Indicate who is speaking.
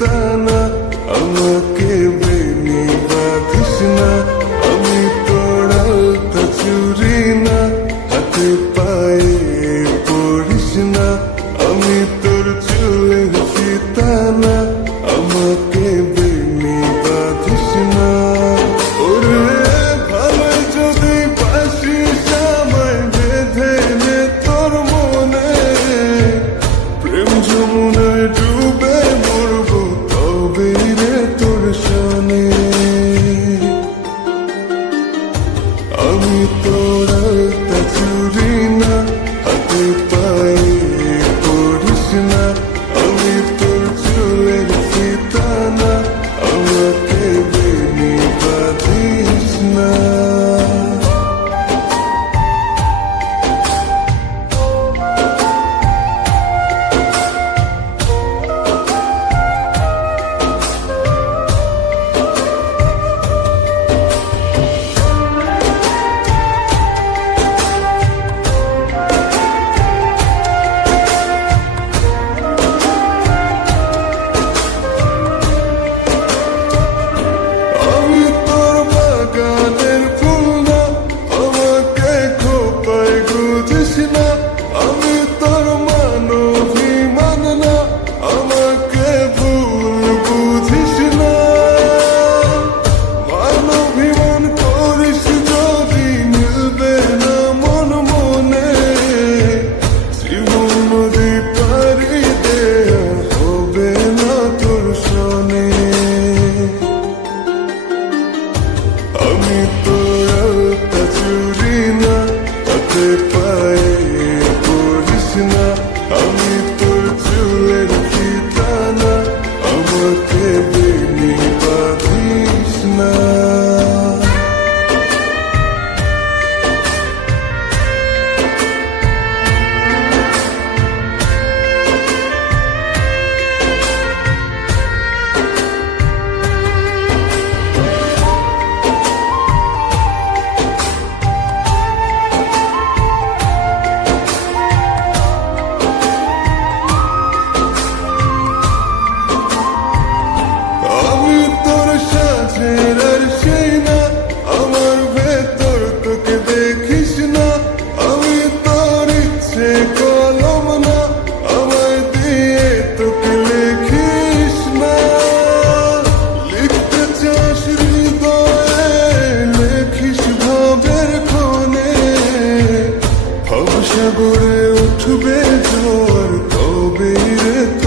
Speaker 1: the Oh. উঠবে ঝড় তবে